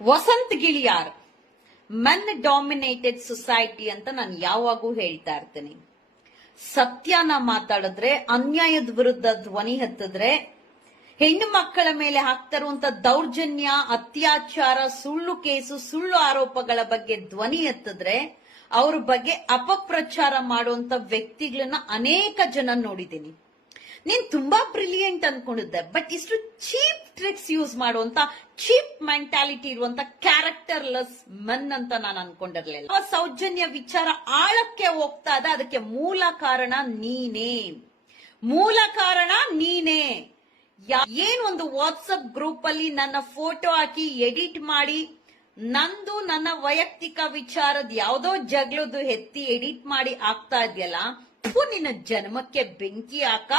Vasant Giliyar men dominated society ಅಂತ ನಾನು ಯಾವಾಗೂ ಹೇಳ್ತಾ ಇರ್ತೀನಿ. ಸತ್ಯನ ಮಾತಾಡಿದ್ರೆ, ಅನ್ಯಾಯದ ವಿರುದ್ಧ ಧ್ವನಿ ಎತ್ತಿದ್ರೆ, ಹೆಣ್ಣು ಮಕ್ಕಳ ಮೇಲೆ ಹಾಕ್ತಾ ಇರುವಂತ ದೌರ್ಜನ್ಯ, ಅತ್ಯಾಚಾರ, ಸುಳ್ಳು ಕೇಸು, ಸುಳ್ಳು ಆರೋಪಗಳ ಬಗ್ಗೆ ಧ್ವನಿ ಎತ್ತಿದ್ರೆ, ಅವ್ರ ಬಗ್ಗೆ ಅಪಪ್ರಚಾರ ಮಾಡುವಂತ ವ್ಯಕ್ತಿಗಳನ್ನ ಅನೇಕ ಜನ ನೋಡಿದ್ದೀನಿ. ನೀನ್ ತುಂಬಾ ಬ್ರಿಲಿಯಂಟ್ ಅನ್ಕೊಂಡಿದ್ದೆ, ಬಟ್ ಇಷ್ಟು ಚೀಪ್ ಟ್ರಿಕ್ಸ್ ಯೂಸ್ ಮಾಡುವಂತ ಚೀಪ್ ಮೆಂಟಾಲಿಟಿ ಇರುವಂತ ಕ್ಯಾರೆಕ್ಟರ್ಲೆಸ್ ಮೆನ್ ಅಂತ ನಾನು ಅನ್ಕೊಂಡಿರ್ಲಿಲ್ಲ. ಸೌಜನ್ಯ ವಿಚಾರ ಆಳಕ್ಕೆ ಹೋಗ್ತಾ ಇದೆ, ಅದಕ್ಕೆ ಮೂಲ ಕಾರಣ ನೀನೇ. ಏನ್ ಒಂದು ವಾಟ್ಸಪ್ ಗ್ರೂಪ್ ಅಲ್ಲಿ ನನ್ನ ಫೋಟೋ ಹಾಕಿ ಎಡಿಟ್ ಮಾಡಿ, ನಂದು ನನ್ನ ವೈಯಕ್ತಿಕ ವಿಚಾರದ ಯಾವ್ದೋ ಜಗಳದು ಎತ್ತಿ ಎಡಿಟ್ ಮಾಡಿ ಆಗ್ತಾ ಇದೆಯಲ್ಲ, ನಿನ್ನ ಜನ್ಮಕ್ಕೆ ಬೆಂಕಿ ಹಾಕ.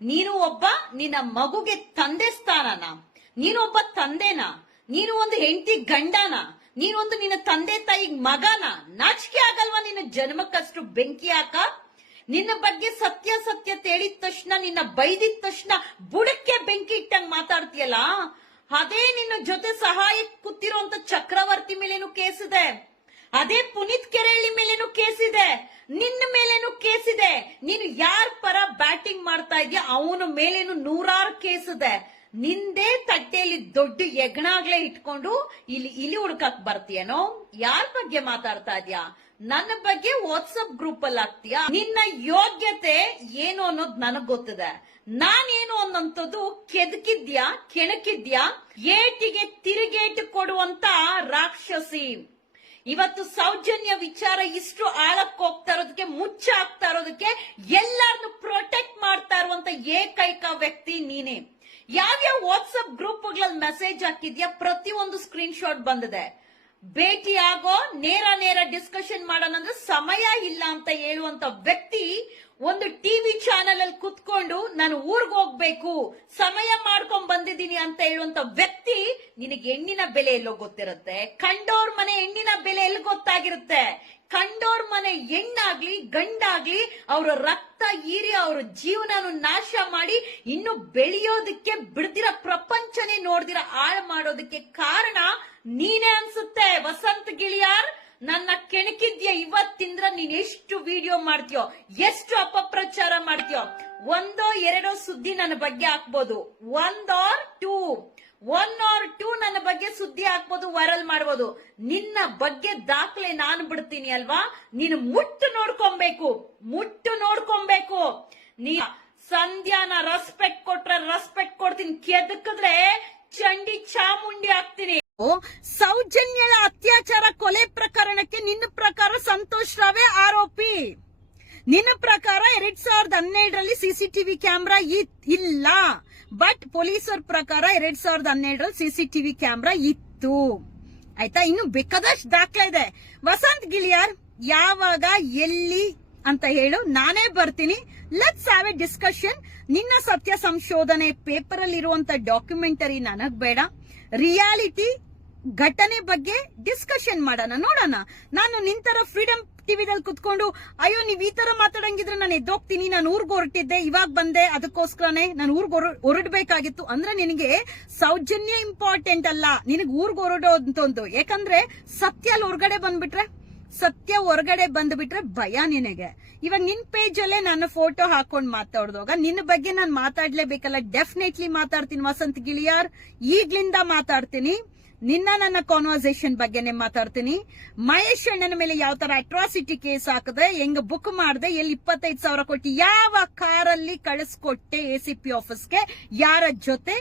ನೀನು ಒಬ್ಬ ನಿನ್ನ ಮಗುಗೆ ತಂದೆ ಸ್ಥಾನನ? ನೀನು ಒಬ್ಬ ತಂದೆನಾ? ನೀನು ಒಂದು ಹೆಂಡತಿ ಗಂಡನ? ನೀನೊಂದು ನಿನ್ನ ತಂದೆ ತಾಯಿಗ್ ಮಗನ? ನಾಚಿಕೆ ಆಗಲ್ವಾ ನಿನ್ನ ಜನ್ಮಕ್ಕಷ್ಟು ಬೆಂಕಿ ಹಾಕ? ನಿನ್ನ ಬಗ್ಗೆ ಸತ್ಯ ಹೇಳಿದ ತಕ್ಷಣ, ನಿನ್ನ ಬೈದಿದ ತಕ್ಷಣ ಬುಡಕ್ಕೆ ಬೆಂಕಿ ಇಟ್ಟಂಗ್ ಮಾತಾಡ್ತೀಯಲ್ಲ, ಅದೇ ನಿನ್ನ ಜೊತೆ ಸಹಾಯಕ್ಕೆ ಕೂತಿರುವಂತ ಚಕ್ರವರ್ತಿ ಮೇಲೇನು ಕೇಸಿದೆ, ಅದೇ ಪುನೀತ್ ಕೆರೆಹಳ್ಳಿ ಮೇಲೇನು ಕೇಸಿದೆ, ನಿನ್ನ ಮೇಲೇನು ಕೇಸಿದೆ. ನೀನು ಯಾರ ಪರ ಬ್ಯಾಟಿಂಗ್ ಮಾಡ್ತಾ ಇದೀಯ ಅವನ ಮೇಲೇನು 100 ಕೇಸಿದೆ. ನಿಂದೇ ತಟ್ಟೆಯಲ್ಲಿ ದೊಡ್ಡ ಯಜ್ಞಾಗ್ಲೇ ಇಟ್ಕೊಂಡು ಇಲ್ಲಿ ಹುಡುಕಕ್ ಬರ್ತೀಯನೋ? ಯಾರ ಬಗ್ಗೆ ಮಾತಾಡ್ತಾ ಇದ್ಯಾ? ನನ್ನ ಬಗ್ಗೆ ವಾಟ್ಸಪ್ ಗ್ರೂಪ್ ಅಲ್ಲಿ ಹಾಕ್ತೀಯಾ? ನಿನ್ನ ಯೋಗ್ಯತೆ ಏನು ಅನ್ನೋದು ನನಗ್ ಗೊತ್ತಿದೆ. ನಾನೇನು ಅನ್ನೋಂಥದ್ದು ಕೆಣಕಿದ್ಯಾ, ಏಟಿಗೆ ತಿರುಗೇಟು ಕೊಡುವಂತ ರಾಕ್ಷಸಿ. ಇವತ್ತು ಸೌಜನ್ಯ ವಿಚಾರ ಇಷ್ಟು ಆಳಕ್ಕೆ ಹೋಗ್ತಾ ಇರೋದಕ್ಕೆ, ಮುಚ್ಚ ಆಗ್ತಾ ಇರೋದಕ್ಕೆ, ಎಲ್ಲರನ್ನು ಪ್ರೊಟೆಕ್ಟ್ ಮಾಡ್ತಾ ಇರುವಂತ ಏಕೈಕ ವ್ಯಕ್ತಿ ನೀನೇ. ಯಾವ್ಯಾವ ವಾಟ್ಸ್ಆಪ್ ಗ್ರೂಪ್ಗಳಲ್ಲಿ ಮೆಸೇಜ್ ಹಾಕಿದ್ಯಾ, ಪ್ರತಿಯೊಂದು ಸ್ಕ್ರೀನ್ ಶಾಟ್ ಬಂದಿದೆ. ಭೇಟಿ ಆಗೋ, ನೇರ ಡಿಸ್ಕಷನ್ ಮಾಡೋಣ ಅಂದ್ರೆ ಸಮಯ ಇಲ್ಲ ಅಂತ ಹೇಳುವಂತ ವ್ಯಕ್ತಿ ಒಂದು ಟಿವಿ ಚಾನೆಲ್ ಅಲ್ಲಿ ಕುತ್ಕೊಂಡು ನಾನು ಊರ್ಗ್ ಹೋಗ್ಬೇಕು, ಸಮಯ ಮಾಡ್ಕೊಂಡ್ ಬಂದಿದ್ದೀನಿ ಅಂತ ಹೇಳುವಂತ ವ್ಯಕ್ತಿ, ನಿನಗೆ ಹೆಣ್ಣಿನ ಬೆಲೆ ಎಲ್ಲೋ ಗೊತ್ತಿರುತ್ತೆ. ಕಂಡೋರ್ ಮನೆ ಹೆಣ್ಣಿನ ಬೆಲೆ ಎಲ್ಲಿ ಗೊತ್ತಾಗಿರುತ್ತೆ? ಕಂಡೋರ್ ಮನೆ ಹೆಣ್ಣಾಗ್ಲಿ ಗಂಡಾಗ್ಲಿ ಅವರ ರಕ್ತ ಹೀರಿ ಅವ್ರ ಜೀವನನು ನಾಶ ಮಾಡಿ ಇನ್ನು ಬೆಳೆಯೋದಕ್ಕೆ ಬಿಡ್ದಿರ, ಪ್ರಪಂಚನೇ ನೋಡ್ದಿರ ಹಾಳು ಮಾಡೋದಕ್ಕೆ ಕಾರಣ ನೀನೇ ಅನ್ಸುತ್ತೆ. ವಸಂತ್ ಗಿಳಿಯಾರ್, ನನ್ನ ಕೆಣಕಿದ್ಯ ಇವತ್ತಿಂದ್ರ ನೀನ್ ಎಷ್ಟು ವಿಡಿಯೋ ಮಾಡ್ತೀಯೋ, ಎಷ್ಟು ಅಪಪ್ರಚಾರ ಮಾಡ್ತೀಯೋ, ಒಂದೋ ಎರಡೋ ಸುದ್ದಿ ನನ್ನ ಬಗ್ಗೆ ಹಾಕ್ಬೋದು, ಒನ್ ಆರ್ ಟೂ ನನ್ನ ಬಗ್ಗೆ ಸುದ್ದಿ ಹಾಕ್ಬೋದು, ವೈರಲ್ ಮಾಡ್ಬೋದು. ನಿನ್ನ ಬಗ್ಗೆ ದಾಖಲೆ ನಾನು ಬಿಡ್ತೀನಿ ಅಲ್ವಾ? ನೀನು ಮುಟ್ಟು ನೋಡ್ಕೊಬೇಕು. ನೀ ಸಂಧ್ಯಾನ ರೆಸ್ಪೆಕ್ಟ್ ಕೊಟ್ರೆ ರೆಸ್ಪೆಕ್ಟ್ ಕೊಡ್ತೀನಿ, ಕೆದಕಿದ್ರೆ ಚಂಡಿ ಚಾಮುಂಡಿ ಆಗ್ತೀನಿ. ಸೌಜನ್ಯಳ ಅತ್ಯಾಚಾರ ಕೊಲೆ ಪ್ರಕರಣಕ್ಕೆ ನಿನ್ನ ಪ್ರಕಾರ ಸಂತೋಷ್ ರಾವೇ ಆರೋಪಿ. ನಿನ್ನ ಪ್ರಕಾರ 2012ರಲ್ಲಿ ಸಿಸಿಟಿವಿ ಕ್ಯಾಮೆರಾ ಇಲ್ಲ, ಬಟ್ ಪೊಲೀಸರ ಪ್ರಕಾರ 2017ರಲ್ಲಿ ಸಿಸಿಟಿವಿ ಕ್ಯಾಮೆರಾ ಇತ್ತು. ಆಯ್ತಾ? ಇನ್ನು ಬೇಕಾದಷ್ಟು ದಾಖಲೆ ಇದೆ. ವಸಂತ್ ಗಿಳಿಯಾರ್, ಯಾವಾಗ ಎಲ್ಲಿ ಅಂತ ಹೇಳು, ನಾನೇ ಬರ್ತೀನಿ. Let's have A discussion. ನಿನ್ನ ಸತ್ಯ ಸಂಶೋಧನೆ ಪೇಪರ್ ಅಲ್ಲಿ ಇರುವಂತ ಡಾಕ್ಯುಮೆಂಟರಿ ನನಗ್ ಬೇಡ. ರಿಯಾಲಿಟಿ ಘಟನೆ ಬಗ್ಗೆ ಡಿಸ್ಕಷನ್ ಮಾಡೋಣ, ನೋಡೋಣ. ನಾನು ನಿಂತರ ಫ್ರೀಡಮ್ ಟಿವಿದಲ್ಲಿ ಕುತ್ಕೊಂಡು ಅಯ್ಯೋ ನೀವ್ ಈ ತರ ಮಾತಾಡಂಗಿದ್ರೆ ನಾನು ಎದ್ದೋಗ್ತೀನಿ, ನಾನು ಊರ್ಗ್ ಹೊರಟಿದ್ದೆ, ಇವಾಗ ಬಂದೆ, ಅದಕ್ಕೋಸ್ಕರನೇ ನಾನು ಊರ್ಗ್ ಹೊರಡ್ಬೇಕಾಗಿತ್ತು ಅಂದ್ರೆ ನಿನಗೆ ಸೌಜನ್ಯ ಇಂಪಾರ್ಟೆಂಟ್ ಅಲ್ಲ, ನಿನಗೆ ಊರ್ಗ್ ಹೊರಡೋಂತಂದು. ಯಾಕಂದ್ರೆ ಸತ್ಯ ಹೊರಗಡೆ ಬಂದ್ಬಿಟ್ರೆ ಭಯ ನಿನಗೆ. ಇವಾಗ ನಿನ್ ಪೇಜ್ ಅಲ್ಲೇ ನನ್ನ ಫೋಟೋ ಹಾಕೊಂಡ್ ಮಾತಾಡ್ದಾಗ ನಿನ್ನ ಬಗ್ಗೆ ನಾನು ಮಾತಾಡ್ಲೇಬೇಕಲ್ಲ? ಡೆಫಿನೆಟ್ಲಿ ಮಾತಾಡ್ತೀನಿ ವಸಂತ್ ಗಿಳಿಯಾರ್, ಈಗ್ಲಿಂದ ಮಾತಾಡ್ತೀನಿ. ನನ್ನ ಕಾನ್ವರ್ಸೇಷನ್ ಬಗ್ಗೆನೆ ಮಾತಾಡ್ತೀನಿ. ಮಹೇಶ್ ಅಣ್ಣನ ಮೇಲೆ ಯಾವ ತರ ಅಟ್ರಾಸಿಟಿ ಕೇಸ್ ಹಾಕದೆ, ಹೆಂಗ್ ಬುಕ್ ಮಾಡ್ದೆ, ಎಲ್ಲಿ 25,000 ಕೊಟ್ಟು ಯಾವ ಕಾರಲ್ಲಿ ಕಳಿಸ್ಕೊಟ್ಟೆ ಎಸಿಪಿ ಆಫೀಸ್ಗೆ, ಯಾರ ಜೊತೆ?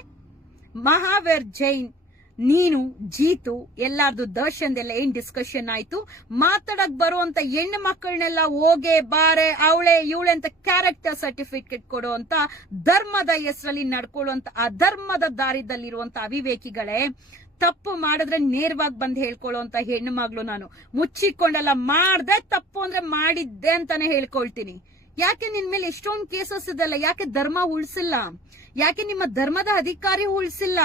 ಮಹಾವೀರ್ ಜೈನ್, ನೀನು, ಜೀತು, ಎಲ್ಲಾರ್ದು ದರ್ಶನ್ದೆಲ್ಲ ಏನ್ ಡಿಸ್ಕಷನ್ ಆಯ್ತು? ಮಾತಾಡಕ್ ಬರುವಂತ ಹೆಣ್ಣು ಮಕ್ಕಳನ್ನೆಲ್ಲ ಹೋಗೆ ಬಾರೆ ಅವಳೆ ಇವಳೆ ಅಂತ ಕ್ಯಾರೆಕ್ಟರ್ ಸರ್ಟಿಫಿಕೇಟ್ ಕೊಡುವಂತ, ಧರ್ಮದ ಹೆಸರಲ್ಲಿ ನಡ್ಕೊಳ್ಳುವಂತ ಅಧರ್ಮದ ದಾರಿದಲ್ಲಿರುವಂತ ಅವಿವೇಕಿಗಳೇ, ತಪ್ಪು ಮಾಡಿದ್ರೆ ನೇರವಾಗಿ ಬಂದು ಹೇಳ್ಕೊಳ್ಳುವಂತ ಹೆಣ್ಣು ಮಗಳು ನಾನು. ಮುಚ್ಚಿಕೊಂಡೆಲ್ಲ ಮಾಡ್ದೆ, ತಪ್ಪು ಅಂದ್ರೆ ಮಾಡಿದ್ದೆ ಅಂತಾನೆ ಹೇಳ್ಕೊಳ್ತೀನಿ. ಯಾಕೆ ನಿನ್ ಮೇಲೆ ಎಷ್ಟೊಂದು ಕೇಸಸ್ ಇದೆಲ್ಲ? ಯಾಕೆ ಧರ್ಮ ಉಳಿಸಿಲ್ಲ? ಯಾಕೆ ನಿಮ್ಮ ಧರ್ಮದ ಅಧಿಕಾರಿ ಉಳಿಸಿಲ್ಲ?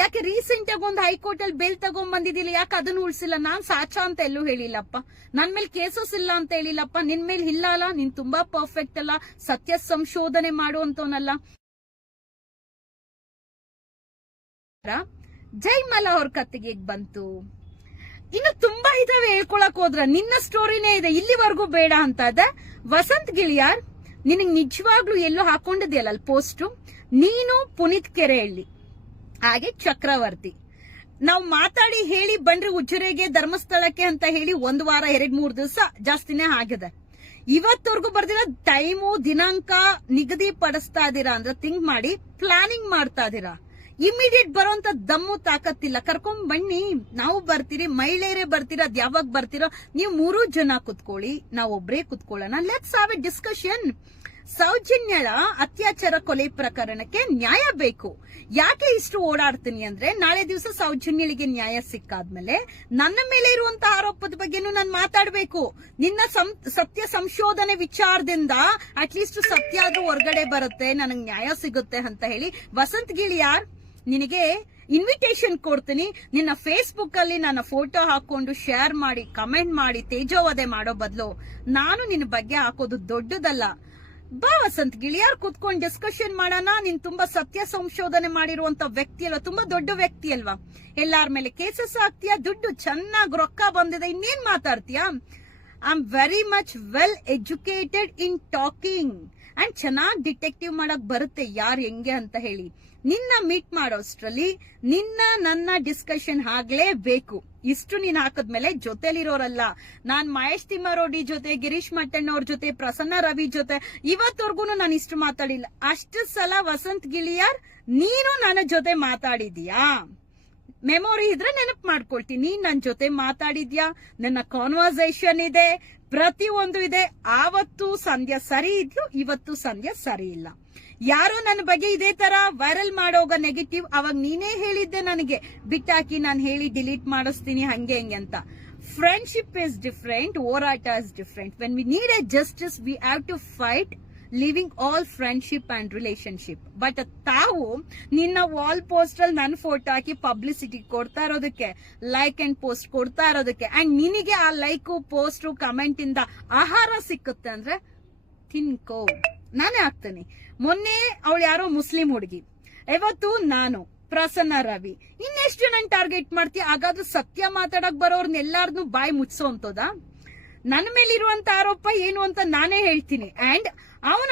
ಯಾಕೆ ರೀಸೆಂಟ್ ಆಗಿ ಒಂದು ಹೈಕೋರ್ಟ್ ಅಲ್ಲಿ ಬೇಲ್ ತಗೊಂಡ್ ಬಂದಿದ್ದಿಲ್ಲ, ಯಾಕೆ ಅದನ್ನು ಉಳಿಸಿಲ್ಲ? ನಾನ್ ಸಾಚಾ ಅಂತ ಎಲ್ಲೂ ಹೇಳಿಲ್ಲಪ್ಪ, ನನ್ ಮೇಲೆ ಕೇಸಸ್ ಇಲ್ಲ ಅಂತ ಹೇಳಿಲ್ಲಪ್ಪ. ನಿನ್ ಮೇಲೆ ಇಲ್ಲ ಅಲ್ಲ, ನೀನ್ ತುಂಬಾ ಪರ್ಫೆಕ್ಟ್ ಅಲ್ಲ, ಸತ್ಯ ಸಂಶೋಧನೆ ಮಾಡುವಂತವನಲ್ಲ. ಜೈಮಲ ಅವ್ರ ಕತ್ತಿಗೆ ಬಂತು. ಇನ್ನು ತುಂಬಾ ಇದಾವೆ ಹೇಳ್ಕೊಳಕ್ ಹೋದ್ರ, ನಿನ್ನ ಸ್ಟೋರಿನೇ ಇದೆ ಇಲ್ಲಿವರೆಗೂ ಬೇಡ ಅಂತ ಇದೆ. ವಸಂತ್ ಗಿಳಿಯಾರ್, ನಿನಗ್ ನಿಜವಾಗ್ಲೂ ಎಲ್ಲೋ ಹಾಕೊಂಡಿದ್ಯಲ್ಲ ಅಲ್ಲಿ ಪೋಸ್ಟು, ನೀನು ಪುನೀತ್ ಕೆರೆಹಳ್ಳಿ ಹಾಗೆ ಚಕ್ರವರ್ತಿ ನಾವು ಮಾತಾಡಿ ಹೇಳಿ ಬಂಡ್ರಿ ಉಜ್ಜುರೆಗೆ ಧರ್ಮಸ್ಥಳಕ್ಕೆ ಅಂತ ಹೇಳಿ 1 ವಾರ 2-3 ದಿವಸ ಜಾಸ್ತಿನೇ ಆಗಿದೆ. ಇವತ್ತವರೆಗೂ ಬರ್ದಿರೋ ಟೈಮು ದಿನಾಂಕ ನಿಗದಿ ಪಡಿಸ್ತಾ ಇದೀರಾ ಅಂದ್ರೆ ಥಿಂಕ್ ಮಾಡಿ ಪ್ಲಾನಿಂಗ್ ಮಾಡ್ತಾ ಇದೀರಾ. ಇಮಿಡಿಯೇಟ್ ಬರೋಂತ ದಮ್ಮು ತಾಕತ್ತಿಲ್ಲ. ಕರ್ಕೊಂಡ್ ಬನ್ನಿ, ನಾವು ಬರ್ತೀರಿ, ಮಹಿಳೆಯರೇ ಬರ್ತೀರ. ಅದ್ ಯಾವಾಗ ಬರ್ತೀರೋ ನೀವು 3 ಜನ ಕುತ್ಕೊಳ್ಳಿ, ನಾವ್ ಒಬ್ರೇ ಕುತ್ಕೊಳ್ಳೋಣ. Let's have a discussion. ಸೌಜನ್ಯಳ ಅತ್ಯಾಚಾರ ಕೊಲೆ ಪ್ರಕರಣಕ್ಕೆ ನ್ಯಾಯ ಬೇಕು. ಯಾಕೆ ಇಷ್ಟು ಓಡಾಡ್ತೀನಿ ಅಂದ್ರೆ, ನಾಳೆ ದಿವಸ ಸೌಜನ್ಯಳಿಗೆ ನ್ಯಾಯ ಸಿಕ್ಕಾದ್ಮೇಲೆ ನನ್ನ ಮೇಲೆ ಇರುವಂತಹ ಆರೋಪದ ಬಗ್ಗೆನೂ ನಾನು ಮಾತಾಡ್ಬೇಕು. ನಿನ್ನ ಸತ್ಯ ಸಂಶೋಧನೆ ವಿಚಾರದಿಂದ ಅಟ್ಲೀಸ್ಟ್ ಸತ್ಯ ಆದ್ರೂ ಹೊರಗಡೆ ಬರುತ್ತೆ, ನನಗ್ ನ್ಯಾಯ ಸಿಗುತ್ತೆ ಅಂತ ಹೇಳಿ ವಸಂತ್ ಗಿಳಿಯಾರ್ ನಿನಗೆ ಇನ್ವಿಟೇಷನ್ ಕೊಡ್ತೀನಿ. ನಿನ್ನ ಫೇಸ್ಬುಕ್ ಅಲ್ಲಿ ನನ್ನ ಫೋಟೋ ಹಾಕೊಂಡು ಶೇರ್ ಮಾಡಿ ಕಮೆಂಟ್ ಮಾಡಿ ತೇಜೋವಧೆ ಮಾಡೋ ಬದಲು ನಾನು ನಿನ್ನ ಬಗ್ಗೆ ಹಾಕೋದು ದೊಡ್ಡದಲ್ಲ. ಬಾ ವಸಂತ್ ಗಿಳಿಯಾರ್, ಕೂತ್ಕೊಂಡು ಡಿಸ್ಕಷನ್ ಮಾಡೋಣ. ನೀನ್ ತುಂಬಾ ಸತ್ಯ ಸಂಶೋಧನೆ ಮಾಡಿರುವಂತ ವ್ಯಕ್ತಿ ಅಲ್ವಾ, ತುಂಬಾ ದೊಡ್ಡ ವ್ಯಕ್ತಿ ಅಲ್ವಾ. ಎಲ್ಲಾರ ಮೇಲೆ ಕೇಸಸ್ ಹಾಕ್ತೀಯಾ, ದುಡ್ಡು ಚೆನ್ನಾಗಿ ರೊಕ್ಕ ಬಂದಿದೆ, ಇನ್ನೇನ್ ಮಾತಾಡ್ತೀಯಾ? I am very much well educated in talking and ಚೆನ್ನಾಗಿ ಡಿಟೆಕ್ಟಿವ್ ಮಾಡಕ್ ಬರುತ್ತೆ ಯಾರು ಹೆಂಗೆ ಅಂತ ಹೇಳಿ. ನಿನ್ನ ಮೀಟ್ ಮಾಡೋಷ್ಟ್ರಲ್ಲಿ ನನ್ನ ಡಿಸ್ಕಷನ್ ಆಗ್ಲೇಬೇಕು. ಇಷ್ಟು ನೀನ್ ಹಾಕದ್ಮೇಲೆ ಜೊತೆಲಿರೋರಲ್ಲ. ನಾನ್ ಮಹೇಶ್ ತಿಮ್ಮಾರೋಡಿ ಜೊತೆ, ಗಿರೀಶ್ ಮಟ್ಟಣ್ಣವ್ರ ಜೊತೆ, ಪ್ರಸನ್ನ ರವಿ ಜೊತೆ ಇವತ್ತವರೆಗೂ ನಾನು ಇಷ್ಟು ಮಾತಾಡಿಲ್ಲ. ಅಷ್ಟು ಸಲ ವಸಂತ್ ಗಿಳಿಯಾರ್ ನೀನು ನನ್ನ ಜೊತೆ ಮಾತಾಡಿದ್ಯಾ? ಮೆಮೊರಿ ಇದ್ರೆ ನೆನಪು ಮಾಡ್ಕೊಳ್ತೀನಿ. ನೀನ್ ನನ್ನ ಜೊತೆ ಮಾತಾಡಿದ್ಯಾ? ನನ್ನ ಕಾನ್ವರ್ಸೇಷನ್ ಇದೆ, ಪ್ರತಿಯೊಂದು ಇದೆ. ಆವತ್ತು ಸಂಧ್ಯಾ ಸರಿ ಇದ್ಲು, ಇವತ್ತು ಸಂಧ್ಯಾ ಸರಿ ಇಲ್ಲ. ಯಾರೋ ನನ್ನ ಬಗ್ಗೆ ಇದೇ ತರ ವೈರಲ್ ಮಾಡೋಗ ನೆಗೆಟಿವ್, ಅವಾಗ ನೀನೇ ಹೇಳಿದ್ದೆ ನನಗೆ ಬಿಟ್ಟಾಕಿ, ನಾನು ಹೇಳಿ ಡಿಲೀಟ್ ಮಾಡಿಸ್ತೀನಿ ಹಂಗೆ ಹೆಂಗೆ ಅಂತ. ಫ್ರೆಂಡ್ಶಿಪ್ ಇಸ್ ಡಿಫ್ರೆಂಟ್, ಹೋರಾಟ is different. When we need a justice we have to fight living all friendship and relationship. But ತಾವು ನಿನ್ನ ವಾಲ್ ಪೋಸ್ಟ್ ಅಲ್ಲಿ ನನ್ನ ಫೋಟೋ ಹಾಕಿ ಪಬ್ಲಿಸಿಟಿ ಕೊಡ್ತಾ ಇರೋದಕ್ಕೆ, ಲೈಕ್ ಅಂಡ್ ಪೋಸ್ಟ್ ಕೊಡ್ತಾ ಇರೋದಕ್ಕೆ, ಅಂಡ್ ನಿನಗೆ ಆ ಲೈಕು ಪೋಸ್ಟ್ ಕಮೆಂಟ್ ಇಂದ ಆಹಾರ ಸಿಕ್ಕುತ್ತೆ ಅಂದ್ರೆ ತಿನ್ಕೋ, ನಾನೇ ಹಾಕ್ತೇನೆ. ಮೊನ್ನೆ ಅವಳು ಯಾರೋ ಮುಸ್ಲಿಂ ಹುಡುಗಿ, ಇವತ್ತು ನಾನು, ಪ್ರಸನ್ನ ರವಿ, ಇನ್ನೆಷ್ಟು ಜನ ಟಾರ್ಗೆಟ್ ಮಾಡ್ತೀಯ? ಹಾಗಾದ್ರೂ ಸತ್ಯ ಮಾತಾಡಕ್ ಬರೋರ್ನ ಎಲ್ಲಾರ್ನು ಬಾಯಿ ಮುಚ್ಚೋ ಅಂತದ? ನನ್ನ ಮೇಲಿರುವಂತ ಆರೋಪ ಏನು ಅಂತ ನಾನೇ ಹೇಳ್ತೀನಿ. ಅಂಡ್ ಅವನ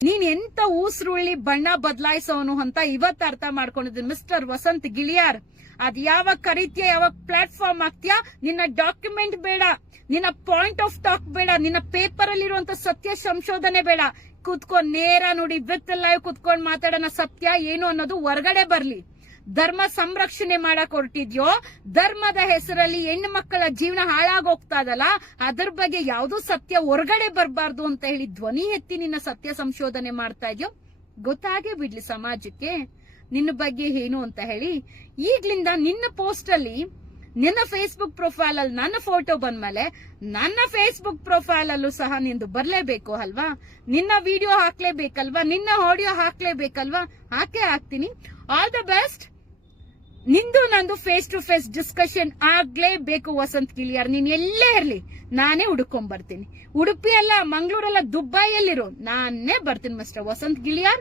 ನೀನ್ ಎಂತ ಊಸ್ರುಳ್ಳಿ ಬಣ್ಣ ಬದಲಾಯಿಸೋನು ಅಂತ ಇವತ್ತು ಅರ್ಥ ಮಾಡ್ಕೊಂಡಿದ್ದೀನಿ. ಮಿಸ್ಟರ್ ವಸಂತ್ ಗಿಳಿಯಾರ್, ಅದ್ ಯಾವಾಗ ಕರೀತೀಯ, ಯಾವಾಗ ಪ್ಲಾಟ್ಫಾರ್ಮ್ ಆಗ್ತೀಯಾ, ನಿನ್ನ ಡಾಕ್ಯುಮೆಂಟ್ ಬೇಡ, ನಿನ್ನ ಪಾಯಿಂಟ್ ಆಫ್ ಟಾಕ್ ಬೇಡ, ನಿನ್ನ ಪೇಪರ್ ಅಲ್ಲಿರುವಂತ ಸತ್ಯ ಸಂಶೋಧನೆ ಬೇಡ. ಕುತ್ಕೊಂಡ್ ನೇರ ನೋಡಿ ವಿತ್ ಲೈವ್ ಕುತ್ಕೊಂಡ್ ಮಾತಾಡೋಣ. ಸತ್ಯ ಏನು ಅನ್ನೋದು ಹೊರಗಡೆ ಬರ್ಲಿ. ಧರ್ಮ ಸಂರಕ್ಷಣೆ ಮಾಡಕ್ ಹೊರಟಿದ್ಯೋ, ಧರ್ಮದ ಹೆಸರಲ್ಲಿ ಹೆಣ್ಣು ಮಕ್ಕಳ ಜೀವನ ಹಾಳಾಗೋಗ್ತಾ ಇದಲ್ಲ, ಅದ್ರ ಬಗ್ಗೆ ಯಾವ್ದೋ ಸತ್ಯ ಹೊರಗಡೆ ಬರಬಾರ್ದು ಅಂತ ಹೇಳಿ ಧ್ವನಿ ಎತ್ತಿ ನಿನ್ನ ಸತ್ಯ ಸಂಶೋಧನೆ ಮಾಡ್ತಾ ಇದೆಯೋ ಗೊತ್ತಾಗೇ ಬಿಡ್ಲಿ ಸಮಾಜಕ್ಕೆ ನಿನ್ನ ಬಗ್ಗೆ ಏನು ಅಂತ ಹೇಳಿ. ಈಗ್ಲಿಂದ ನಿನ್ನ ಪೋಸ್ಟ್ ಅಲ್ಲಿ, ನಿನ್ನ ಫೇಸ್ಬುಕ್ ಪ್ರೊಫೈಲ್ ಅಲ್ಲಿ ನನ್ನ ಫೋಟೋ ಬಂದ್ಮೇಲೆ ನನ್ನ ಫೇಸ್ಬುಕ್ ಪ್ರೊಫೈಲ್ ಅಲ್ಲೂ ಸಹ ನಿಂದು ಬರ್ಲೇಬೇಕು ಅಲ್ವಾ? ನಿನ್ನ ವಿಡಿಯೋ ಹಾಕ್ಲೇಬೇಕಲ್ವಾ? ನಿನ್ನ ಆಡಿಯೋ ಹಾಕ್ಲೇಬೇಕಲ್ವಾ? ಹಾಕೇ ಹಾಕ್ತೀನಿ. All the best. ನಿಂದು ನಂದು ಫೇಸ್ ಟು ಫೇಸ್ ಡಿಸ್ಕಷನ್ ಆಗ್ಲೇಬೇಕು ವಸಂತ್ ಗಿಳಿಯಾರ್. ನೀನ್ ಎಲ್ಲೇ ಇರ್ಲಿ ನಾನೇ ಹುಡ್ಕೊಂಡ್ ಬರ್ತೀನಿ. ಉಡುಪಿ ಅಲ್ಲ, ಮಂಗಳೂರಲ್ಲ, ದುಬೈಯಲ್ಲಿರೋ ನಾನೇ ಬರ್ತೀನಿ ಮಿಸ್ಟರ್ ವಸಂತ್ ಗಿಳಿಯಾರ್.